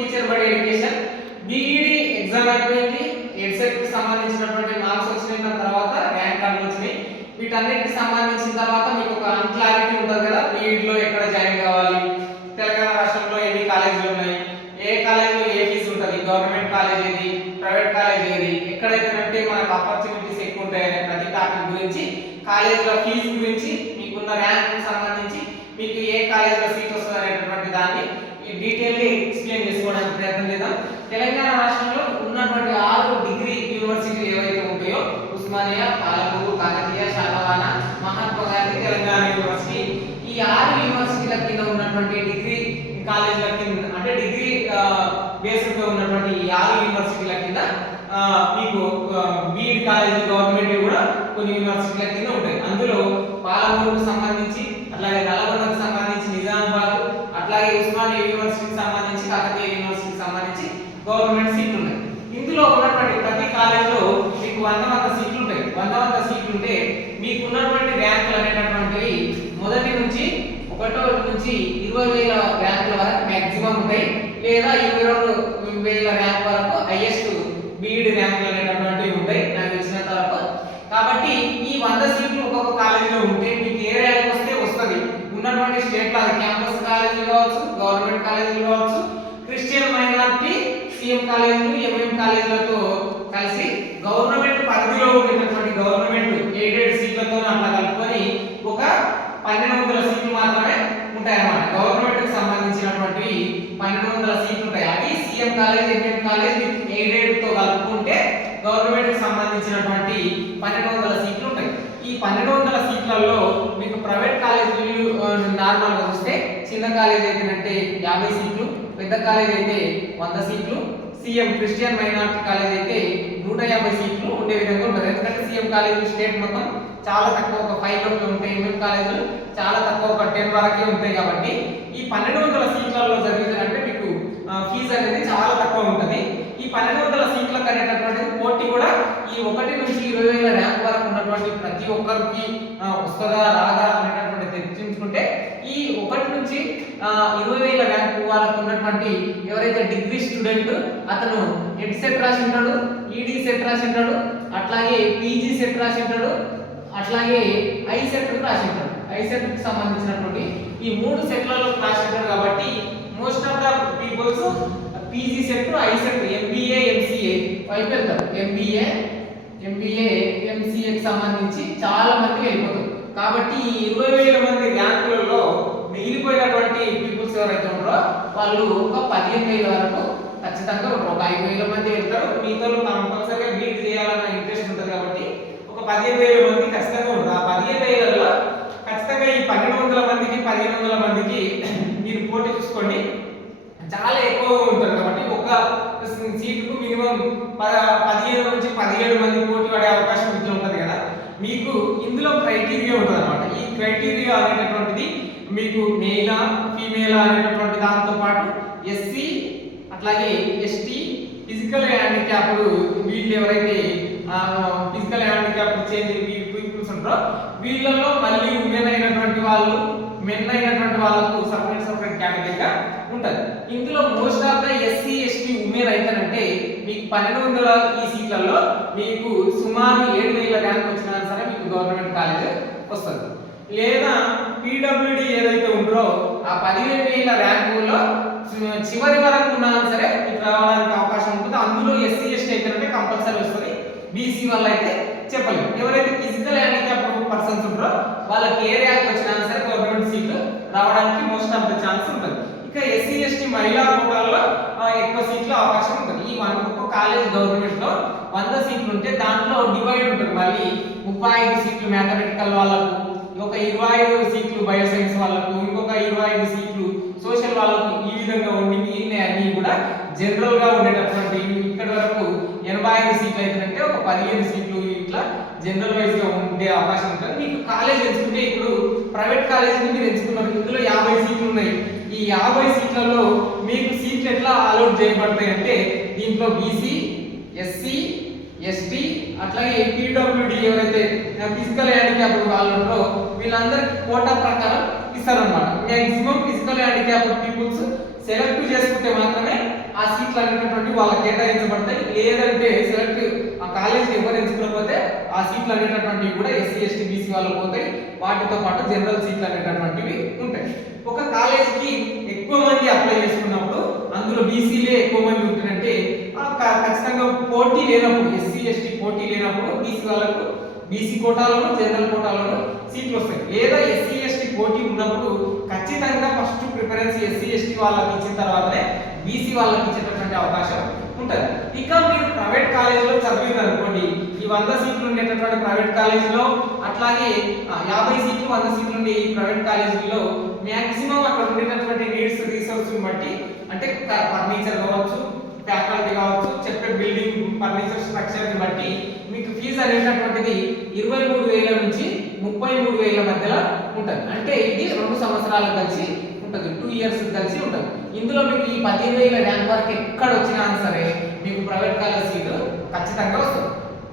Teacher బడి education BEd exam అయిపోయింది. EdCET కి సంబంధించినటువంటి మార్క్స్ వచ్చిన తర్వాత ర్యాంక్ కార్డులు వచ్చినాయి. వీటన్నిటికి సంబంధించిన తర్వాత మీకు ఒక అన్క్లారిటీ ఉంటుంది కదా, బీఈడి లో ఎక్కడ జాయిన్ కావాలి, తెలంగాణ రాష్ట్రంలో ఎన్ని కాలేజీలు ఉన్నాయి, ఏ కాలేజీలో ఏ ఫీజు ఉంటుంది, గవర్నమెంట్ కాలేజ్ ఏది, ప్రైవేట్ కాలేజ్ ఏది, ఎక్కడైతే మనకు ఆపర్చునిటీస్ ఎక్కువ ఉంటాయనే ప్రతి టాపిక్ గురించి, కాలేజీల ఫీజు గురించి, మీకున్న ర్యాంక్ కి సంబంధించి మీకు ఏ కాలేజీలో సీట్ వస్తుంది అనేటటువంటి దాన్ని ఈ డీటెయిల్ గా ఎక్స్ప్లెయిన్ చేసుకోవడానికి ప్రయత్నం చేద్దాం. తెలంగాణ రాష్ట్రంలో ఉన్నటువంటి 6 డిగ్రీ యూనివర్సిటీలు ఏవైతే ఉంటాయో ఉస్మానియా, పాలమూరు, కాకతీయ, శాతవాహన, మహాత్మా గాంధీ, తెలంగాణ యూనివర్సిటీ, ఈ 6 యూనివర్సిటీల కింద ఉన్నటువంటి డిగ్రీ కాలేజీల కింద అంటే డిగ్రీ బేస్డ్ గా ఉన్నటువంటి ఈ 6 యూనివర్సిటీల కింద మీకు బీఈడి కాలేజీలు గవర్నమెంట్ కూడా కొన్ని యూనివర్సిటీల కింద ఉంటాయి. అందులో పాలమూరుకు సంబంధించి, అట్లాగే నల్గొండకు సంబంధించి నిజామాబాద్, అట్లాగే ఉస్మానియా యూనివర్సిటీకి సంబంధించి, కాకతీయ యూనివర్సిటీకి సంబంధించి గవర్నమెంట్ సీట్లు ఉన్నాయి. ఇందులో ఉన్నటువంటి ప్రతి కాలేజీలో మీకు 100 సీట్లు ఉంటాయి. 100 సీట్లు ఉంటే మీకు ఉన్నటువంటి ర్యాంకులు అనేటటువంటివి మొదటి నుంచి 1వ నుంచి 20,000 ర్యాంకుల వరకు మాక్సిమం ఉంటాయి, లేదా 22,000 ర్యాంక్ వరకు హైయెస్ట్ బీఈడి ర్యాంకులు అనేటటువంటివి ఉంటాయి నాకు తెలిసినంత వరకు. కాబట్టి ఈ 100 సీట్లు ఒక్కొక్క కాలేజీలో ఉంటే మీకు ఏ ర్యాంక్ వస్తే వస్తుంది. ఉన్నటువంటి స్టేట్ లో క్యాంపస్ కాలేజీలు కావచ్చు, గవర్నమెంట్ కాలేజీలు కావచ్చు, క్రిస్టియన్ మైనారిటీ సీఎం కాలేజీలు, ఎంఎం కాలేజీలతో కలిసి గవర్నమెంట్ పరిధిలో ఉండేటటువంటి గవర్నమెంట్ ఎయిడెడ్ సీట్లతో అట్లా కలుపుకొని ఒక 1200 సీట్లు మాత్రమే ఉంటాయన్నమాట. గవర్నమెంట్ కి సంబంధించినటువంటి 1200 సీట్లు ఉంటాయి. అవి CM college, MM college aided తో కలుపుకుంటే గవర్నమెంట్ కి సంబంధించినటువంటి 1200 సీట్లు ఉంటాయి. ఈ 1200 సీట్లలో మీకు ప్రైవేట్ కాలేజీలు నార్మల్ గా చూస్తే చిన్న కాలేజ్ అయితే 50 సీట్లు, పెద్ద కాలేజ్ అయితే 100 సీట్లు, సీఎం క్రిస్టియన్ మైనారిటీ కాలేజ్ అయితే 150 సీట్లు ఉండే విధంగా ఉంటుంది. ఎందుకంటే సీఎం కాలేజీ స్టేట్ మొత్తం చాలా తక్కువ, ఒక 5 లోపల ఉంటాయి. ఎంఎం కాలేజీలు చాలా తక్కువ, ఒక 10 వరకే ఉంటాయి. కాబట్టి ఈ 1200 సీట్లలో జరిగిందంటే మీకు ఫీజు అనేది చాలా తక్కువ ఉంటుంది. ఈ 1200 సీట్లకు అనేటటువంటి పోటీ కూడా ఈ 1 నుంచి 20,000 ర్యాంక్ వరకు ఉన్నటువంటి ప్రతి ఒక్కరికి వస్తుందా రాదా అనేటటువంటి చర్చించుకుంటే ఈ 1 నుంచి 20,000 ర్యాంక్ వాళ్ళకు ఉన్నటువంటి ఎవరైతే డిగ్రీ స్టూడెంట్ అతను ఎడ్ సెట్ రాసి ఉంటాడు, ఈడీ సెట్ రాసి ఉంటాడు, అట్లాగే పీజీ సెట్ రాసి ఉంటాడు, అట్లాగే ఐ సెట్ రాసి ఉంటాడు. ఐ సెట్ కి సంబంధించినటువంటి ఈ 3 సెట్లలో రాసి ఉంటాడు. కాబట్టి most of the peoples PG CET, ICET, MBA, MCA వైపు వెళ్తారు. ఎంబీఏ, ఎంసీఏ కి సంబంధించి చాలా మంది వెళ్ళిపోతారు. కాబట్టి ఈ 20,000 మంది ర్యాంకులలో మిగిలిపోయినటువంటి పీపుల్స్ ఎవరైతే ఉంటారో వాళ్ళు ఒక 15,000 వరకు ఖచ్చితంగా ఉంటారు. ఒక 5,000 మంది వెళ్తారు. మిగతా కంపల్సరీగా బీట్ చేయాలన్న ఇంట్రెస్ట్ ఉంటుంది. కాబట్టి ఒక 15,000 మంది ఖచ్చితంగా ఉంటారు. ఆ 15,000లో ఖచ్చితంగా ఈ 1200 మందికి 1500 మందికి మీరు పోటీ చూసుకోండి, చాలా ఎక్కువగా ఉంటారు. కాబట్టి ఒక సీటుకు మినిమం 15 నుంచి 17 మంది పోటీ పడే అవకాశం ఇట్లా ఉంటుంది కదా. మీకు ఇందులో క్రైటీరియా ఉంటుంది అన్నమాట. ఈ క్రైటీరియా అనేటటువంటిది మీకు మేలా ఫీమేలా అనేటటువంటి దాంతో పాటు ఎస్సీ, అట్లాగే ఎస్టీ, ఫిజికల్ హ్యాండిక్యాప్డ్, వీళ్ళు ఎవరైతే ఫిజికల్ హ్యాండిక్యాప్డ్ చేంజ్ పీపుల్స్ ఉంటారో వీళ్ళలో మళ్ళీ ఉమెన్ అయినటువంటి వాళ్ళు, మెన్ అయినటువంటి వాళ్ళకు సపరేట్ కేటగిరీగా ఉంటుంది. ఇందులో most of the SC, ST women అయితేనంటే మీకు 1200 ఈ సీట్లలో మీకు సుమారు 7,000 ర్యాంక్ వచ్చినా సరే మీకు గవర్నమెంట్ కాలేజ్ వస్తుంది. లేదా పీడబ్ల్యూడి ఏదైతే ఉందో ఆ 15,000 ర్యాంకుల్లో చివరి వరకు ఉన్నా సరే మీకు రావడానికి అవకాశం ఉంటుంది. అందులో ఎస్సీ, ఎస్టీ అయితే కంపల్సరీ వస్తుంది. బీసీ వాళ్ళు అయితే చెప్పలేము. ఎవరైతే ఫిజికల్ హ్యాండిక్యాప్డ్ పర్సన్స్ ఉంటారో వాళ్ళకి ఏ ర్యాంక్ వచ్చినా సరే గవర్నమెంట్ సీట్లు రావడానికి మోస్ట్ ఆఫ్ ద ఛాన్స్ ఉంటుంది. ఇక ఎస్సీ, ఎస్టీ మహిళా కోటాల్లో ఎక్కువ సీట్ల అవకాశం ఉంటుంది. ఈ ఒక్కొక్క కాలేజ్ గవర్నమెంట్ లో 100 సీట్లు ఉంటే దాంట్లో డివైడ్ ఉంటుంది. మళ్ళీ 35 సీట్లు మ్యాథమెటికల్ వాళ్ళకు, ఒక 25 సీట్లు బయోసైన్స్ వాళ్ళకు, ఇంకొక 25 సీట్లు సోషల్ వాళ్ళకు, ఈ విధంగా ఉండి మిగిలిన అన్ని కూడా జనరల్ గా ఉండేటటువంటి ఇక్కడ వరకు 85 సీట్లు అయితే ఒక 15 సీట్లు ఇట్లా జనరల్ వైజ్ గా ఉండే అవకాశం ఉంటుంది. మీకు కాలేజ్ ఎంచుకుంటే ఇప్పుడు ప్రైవేట్ కాలేజ్ మీరు ఎంచుకున్నారు, ఇందులో 50 సీట్లు ఉన్నాయి. ఈ 50 సీట్లలో మీకు సీట్లు ఎట్లా అలౌట్ చేయబడతాయి అంటే దీంట్లో బీసీ, ఎస్సీ, ఎస్టీ, అట్లాగే పీడబ్ల్యూడి ఎవరైతే ఫిజికల్ హ్యాండిక్యాప్డ్ వాళ్ళు ఉంటారో వీళ్ళందరికీ కోటా ప్రకారం ఇస్తారన్నమాట. Maximum physical handicapped peoples select చేసుకుంటే మాత్రమే ఆ ఆ సీట్లు అనేటటువంటి వాళ్ళకి కేటాయించబడతాయి. లేదంటే సెలెక్ట్ ఆ కాలేజ్ ఎవరు ఎంచుకోకపోతే ఆ సీట్లు అనేటటువంటివి కూడా ఎస్సీ ఎస్టీ బీసీ వాళ్ళకి పోతాయి. వాటితో పాటు జనరల్ సీట్లు అనేటటువంటివి ఉంటాయి. ఒక కాలేజీకి ఎక్కువ మంది అప్లై చేసుకున్నప్పుడు అందులో బీసీలే ఎక్కువ మంది ఉంటుందంటే ఖచ్చితంగా పోటీ లేనప్పుడు, ఎస్సీ ఎస్టీ పోటీ లేనప్పుడు బీసీ వాళ్ళకు బీసీ కోటాలోను జనరల్ కోటాలోను సీట్లు వస్తాయి. లేదా ఎస్సీ ఎస్టీ పోటీ ఉన్నప్పుడు ఖచ్చితంగా ఫస్ట్ ప్రిఫరెన్స్ ఎస్సీ ఎస్టీ వాళ్ళకి ఇచ్చిన తర్వాతనే బీసీ వాళ్ళకి ఇచ్చేటటువంటి అవకాశం ఉంటుంది. ఇక మీరు ప్రైవేట్ కాలేజీలో చదివింది అనుకోండి, ఈ 100 సీట్లు ఉండేటటువంటి ప్రైవేట్ కాలేజీలో అట్లాగే 50 సీట్లు 100 సీట్లు ఉండే ఈ ప్రైవేట్ కాలేజీలో మాక్సిమం అక్కడ ఉండేటటువంటి నీడ్స్ రిసోర్స్ బట్టి, అంటే ఫర్నిచర్ కావచ్చు, ఫ్యాకల్టీ కావచ్చు, చెప్పే బిల్డింగ్ ఫర్నిచర్ స్ట్రక్చర్ ని బట్టి మీకు ఫీజు అనేటటువంటిది 23,000 నుంచి 33,000 మధ్యలో ఉంటుంది. అంటే ఇది 2 సంవత్సరాలు కలిసి ఉంటుంది, 2 ఇయర్స్ కలిసి ఉంటుంది. ఇందులో మీకు ఈ 15,000 ర్యాంక్ వరకు ఎక్కడ వచ్చినా సరే మీకు ప్రైవేట్ కాలేజ్ సీటు ఖచ్చితంగా వస్తుంది.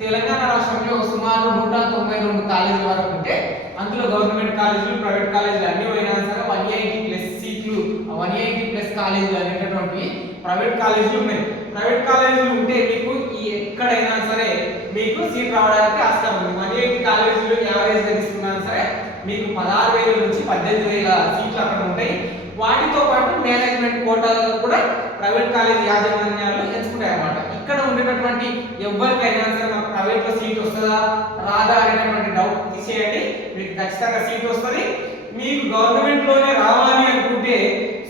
తెలంగాణ రాష్ట్రంలో సుమారు 192 కాలేజీల వరకు ఉంటే అందులో గవర్నమెంట్ కాలేజీలు ప్రైవేట్ కాలేజీలు అన్ని పోయినా సరే 180+ సీట్లు, 180+ కాలేజీలు అనేటటువంటి ప్రైవేట్ కాలేజీలు ఉన్నాయి. ప్రైవేట్ కాలేజీలు ఉంటే మీకు ఈ ఎక్కడైనా సరే మీకు సీట్ రావడానికి ఆస్కారం ఉంది. 180 కాలేజీలు యావరేజ్ గా తీసుకున్నా సరే మీకు 16,000 నుంచి 18,000 సీట్లు అక్కడ ఉంటాయి. వాటితో పాటు మేనేజ్మెంట్ కోటాలో కూడా ప్రైవేట్ కాలేజ్ యాజమాన్యాలు ఎంచుకుంటాయి అన్నమాట. ఇక్కడ ఉండేటటువంటి ఎవరికైనా సరే మాకు ప్రైవేట్ లో సీట్ వస్తుందా రాదా అనేటువంటి డౌట్ తీసేయండి. మీకు ఖచ్చితంగా సీట్ వస్తుంది. మీకు గవర్నమెంట్ లోనే రావాలి అనుకుంటే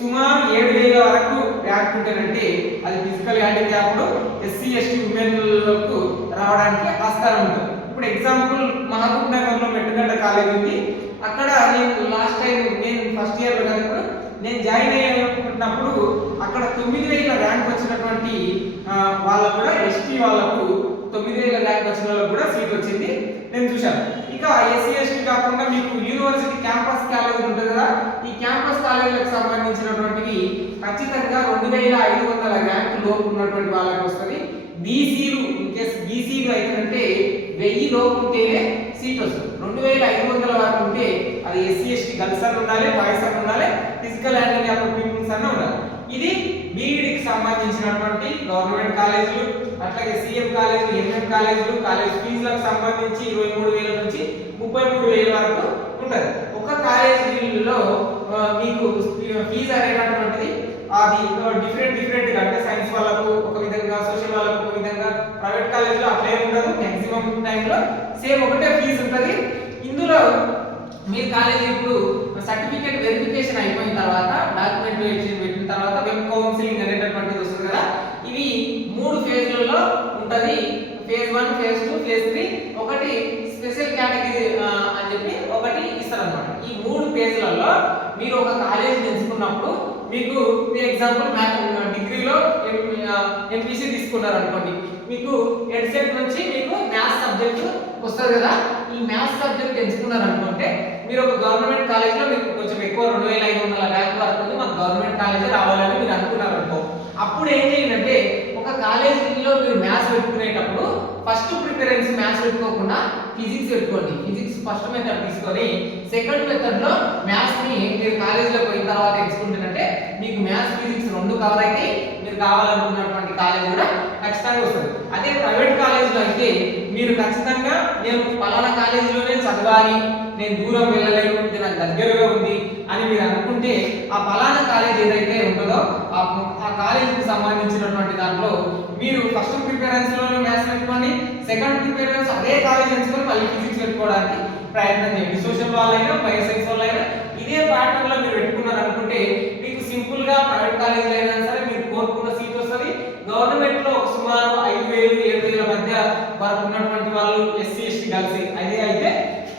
సుమారు 7,000 వరకు ర్యాంక్ ఉంటేనంటే అది ఫిజికల్ హ్యాండిక్యాప్డ్ ఎస్సీ ఎస్టీ ఉమెన్లకు రావడానికి ఆస్కారం ఉంటుంది. ఇప్పుడు ఎగ్జాంపుల్ మహబూబ్ నగర్ లో మెట్టుగడ్డ కాలేజ్ ఉంది. అక్కడ నేను లాస్ట్ టైం నేను ఫస్ట్ ఇయర్ లో ఉన్నప్పుడు నేను జాయిన్ అయినప్పుడు అక్కడ 9,000 ర్యాంక్ వచ్చినటువంటి వాళ్ళకు కూడా ఎస్టీ వాళ్ళకు 9,000 ర్యాంక్ వచ్చిన వాళ్ళకు కూడా సీట్ వచ్చింది నేను చూశాను. ఇక ఎస్సీ ఎస్టీ కాకుండా మీకు యూనివర్సిటీ క్యాంపస్ కాలేజ్ ఉంటుంది కదా, ఈ క్యాంపస్ కాలేజీలకు సంబంధించినటువంటివి ఖచ్చితంగా 2,500 ర్యాంక్ లోపు ఉన్నటువంటి వాళ్ళకి వస్తుంది. బీసీలు ఇన్కేస్ బీసీలు అయితే 1000 లోపు ఉంటేనే సీట్ వస్తుంది. 2,500 వరకు ఉంటే అది ఎస్సీ ఎస్టీ గర్ల్స్ అని ఉండాలి, బాయ్స్ అని ఉండాలి, ఫిజికల్ హ్యాండిక్యాప్డ్ పీపుల్స్ అని ఉండాలి. ఇది బీఈడీకి సంబంధించినటువంటి గవర్నమెంట్ కాలేజీలు, అట్లాగే సీఎం కాలేజీలు, ఎంఎం కాలేజీలు, కాలేజ్ ఫీజులకు సంబంధించి 23,000 నుంచి 33,000 వరకు ఉంటుంది. ఒక కాలేజీలో మీకు ఫీజు అనేటటువంటిది అది డిఫరెంట్ అంటే సైన్స్ వాళ్ళకు ఒక విధంగా, సోషల్ వాళ్ళకు ఒక విధంగా, ప్రైవేట్ కాలేజీలో అట్లా ఏమి ఉండదు. మాక్సిమం టైంలో సేమ్ ఒకటే ఫీజు ఉంటుంది. ఇందులో మీ కాలేజీ ఇప్పుడు సర్టిఫికేట్ వెరిఫికేషన్ అయిపోయిన తర్వాత, డాక్యుమెంట్ వెరిఫికేషన్ పెట్టిన తర్వాత వెబ్ కౌన్సిలింగ్ అనేటటువంటిది వస్తుంది కదా, ఇవి 3 ఫేజ్లలో ఉంటది. Phase 1, phase 2, phase 3. ఒకటి స్పెషల్ కేటగిరీ అని చెప్పి ఒకటి ఇస్తారన్నమాట. ఈ 3 ఫేజ్లలో మీరు ఒక కాలేజీ ఎంచుకున్నప్పుడు మీకు ఎగ్జాంపుల్ డిగ్రీలో ఎంపీసీ తీసుకున్నారు అనుకోండి, మీకు ఎడ్సెట్ నుంచి మీకు మ్యాథ్స్ సబ్జెక్ట్ వస్తుంది కదా, ఈ మ్యాథ్స్ సబ్జెక్ట్ ఎంచుకున్నారు అనుకుంటే మీరు ఒక గవర్నమెంట్ కాలేజీలో మీకు కొంచెం ఎక్కువ 2,500 ర్యాంక్ వరకు ఉంది, మాకు గవర్నమెంట్ కాలేజీ రావాలని మీరు అనుకున్నారు అనుకో, అప్పుడు ఏం చేయండి, ఒక కాలేజీలో మీరు మ్యాథ్స్ పెట్టుకునేటప్పుడు ఫస్ట్ ప్రిఫరెన్స్ మ్యాథ్స్ పెట్టుకోకుండా ఫిజిక్స్ పెట్టుకోండి. ఫిజిక్స్ ఫస్ట్ మెథడ్ తీసుకొని సెకండ్ మెథడ్ లో మ్యాథ్స్ ని మీరు కాలేజీలో పోయిన తర్వాత ఎంచుకుంటారంటే మీకు మ్యాథ్స్ ఫిజిక్స్ 2 కవర్ అయితే మీరు కావాలనుకున్నటువంటి కాలేజ్ కూడా ఖచ్చితంగా వస్తుంది. అదే ప్రైవేట్ కాలేజీలో అయితే మీరు ఖచ్చితంగా నేను పలానా కాలేజీలోనే చదవాలి, నేను దూరం వెళ్ళలేను, ఇది నాకు దగ్గరగా ఉంది అని మీరు అనుకుంటే ఆ పలానా కాలేజ్ ఏదైతే ఉంటుందో ఆ కాలేజీకి సంబంధించినటువంటి దాంట్లో మీరు ఫస్ట్ ప్రిఫరెన్స్ లోనే మ్యాథ్స్ పెట్టుకోండి, సెకండ్ ప్రిఫరెన్స్ అదే కాలేజ్ ఎంచుకొని మళ్ళీ ఫిజిక్స్ పెట్టుకోవడానికి ప్రయత్నం చేయండి. సోషల్ వాళ్ళైనా బయో సైన్స్ వాళ్ళైనా ఇదే ప్యాటర్న్ లో మీరు పెట్టుకున్నారు అనుకుంటే మీకు సింపుల్ గా ప్రైవేట్ కాలేజీలో అయినా సరే మీరు కోరుకున్న సీట్ వస్తుంది. గవర్నమెంట్ లో సుమారు 5,000 7,000 మధ్య వరకు ఉన్నటువంటి వాళ్ళు ఎస్సీ ఎస్టీ కలిసి అదే అయితే,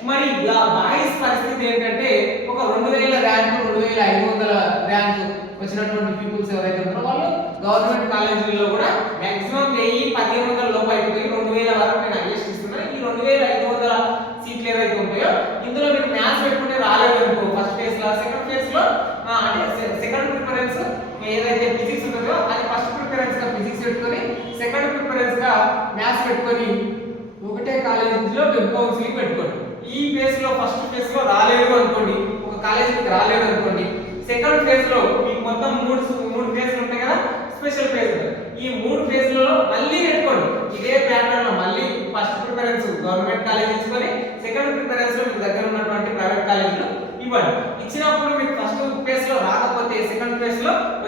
మరి బాయ్స్ పరిస్థితి ఏంటంటే ఒక 2,000 ర్యాంక్ 2,500 ర్యాంక్ వచ్చినటువంటి పీపుల్స్ ఎవరైతే ఉన్నారో వాళ్ళు గవర్నమెంట్ కాలేజీల్లో కూడా మాక్సిమం 1,000-1,500 లోపు అయిపోయి 2,000 వరకు నేను హైయెస్ట్ ఇస్తున్నాను. ఈ 2,500 సీట్లు ఏవైతే ఉంటాయో ఇందులో మీరు మ్యాథ్స్ పెట్టుకుంటే రాలేదు అనుకో ఫస్ట్ ఫేజ్ లో, సెకండ్ ఫేజ్ లో అంటే సెకండ్ ప్రిఫరెన్స్ ఏదైతే ఫిజిక్స్ ఉంటుందో అది ఫస్ట్ ప్రిఫరెన్స్ గా ఫిజిక్స్ పెట్టుకొని సెకండ్ ప్రిఫరెన్స్ గా మ్యాథ్స్ పెట్టుకొని ఒకటే కాలేజీలో వెబ్ కౌన్సిలింగ్ పెట్టుకోండి. ఈ ఫేజ్ లో ఫస్ట్ ఫేజ్ లో రాలేదు అనుకోండి, ఒక కాలేజీకి రాలేదు అనుకోండి, సెకండ్ ఫేజ్ లో మీకు మొత్తం 3 ఫేజ్లు ఉంటాయి కదా, స్పెషల్ ఫేజ్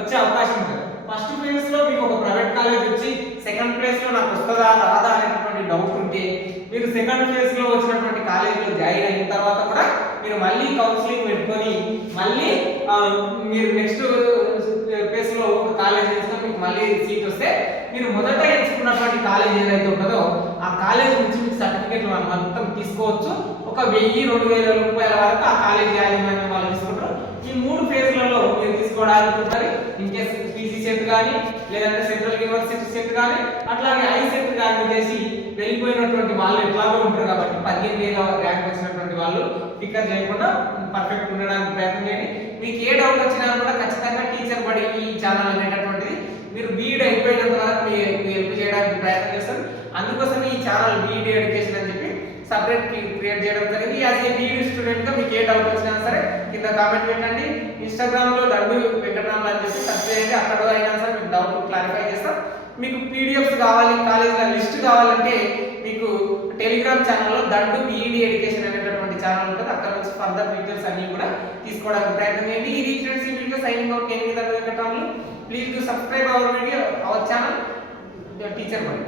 వచ్చే అవకాశం ఉంటుంది. ఫస్ట్ ఫేజ్ లో మీకు ఒక ప్రైవేట్ కాలేజ్ వచ్చి సెకండ్ ప్లేస్ లో నాకు వస్తుందా రాదా అనేటువంటి డౌట్ ఉంటే మీరు సెకండ్ ఫేజ్ లో వచ్చినటువంటి కాలేజీలో జాయిన్ అయిన తర్వాత కూడా మీరు మళ్ళీ కౌన్సిలింగ్ పెట్టుకొని మళ్ళీ మీరు నెక్స్ట్ ఫేజ్ లో ఒక కాలేజ్ చేస్తే మీకు మళ్ళీ సీట్ వస్తే మీరు మొదట ఎంచుకున్నటువంటి కాలేజ్ ఏదైతే ఉంటుందో ఆ కాలేజ్ నుంచి మీకు సర్టిఫికేట్ మొత్తం తీసుకోవచ్చు. ఒక 1000-2000 రూపాయల వరకు ఆ కాలేజ్ యాజమాన్యం వాళ్ళు తీసుకుంటారు. ఈ 3 ఫేజ్లలో మీరు తీసుకోవడానికి ఉంటుంది. ఇన్ కేస్ పీజీ సెట్ కానీ లేదంటే సెంట్రల్ యూనివర్సిటీ సెట్ కానీ అట్లాగే ఐ సెట్ కానీ చేసి వెళ్ళిపోయినటువంటి వాళ్ళు ఎట్లాగో ఉంటారు కాబట్టి 15,000 ర్యాంక్ వచ్చినటువంటి వాళ్ళు పికప్ చేయకుండా పర్ఫెక్ట్ ఉండడానికి ప్రయత్నం చేయండి. మీకు ఏ డౌట్ వచ్చినా కూడా ఖచ్చితంగా టీచర్ బడి ఈ ఛానల్ అనేటటువంటిది మీరు బీఈడి అయిపోయినంత వరకు మీకు హెల్ప్ చేయడానికి ప్రయత్నం చేస్తారు. అందుకోసం ఈ ఛానల్ బీఈడి ఎడ్యుకేషన్ అని చెప్పి సపరేట్ క్రియేట్ చేయడం జరిగింది. యాజ్ ఏ బీఈడి స్టూడెంట్ గా మీకు ఏ డౌట్ వచ్చినా సరే కింద కామెంట్ పెట్టండి. ఇన్స్టాగ్రామ్ లో దండు వెంకటరామలు అని చెప్పి సర్చ్ చేయండి. అక్కడ అయినా సరే మీకు డౌట్ క్లారిఫై చేస్తాం. మీకు పీడిఎఫ్స్ కావాలి, కాలేజీల లిస్ట్ కావాలంటే మీకు టెలిగ్రామ్ ఛానల్లో దండు బీఈడి ఎడ్యుకేషన్ అనేటటువంటి ఛానల్ ఉంటుంది. అక్కడ నుంచి ఫర్దర్ డీటెయిల్స్ అన్ని కూడా తీసుకోవడానికి ప్రయత్నం చేయండి. ఇది ఫ్రెండ్స్ ఈ వీడియో సైనింగ్ అవుట్. నేను Venkataramalu. Please do subscribe our video our channel teacher బడి.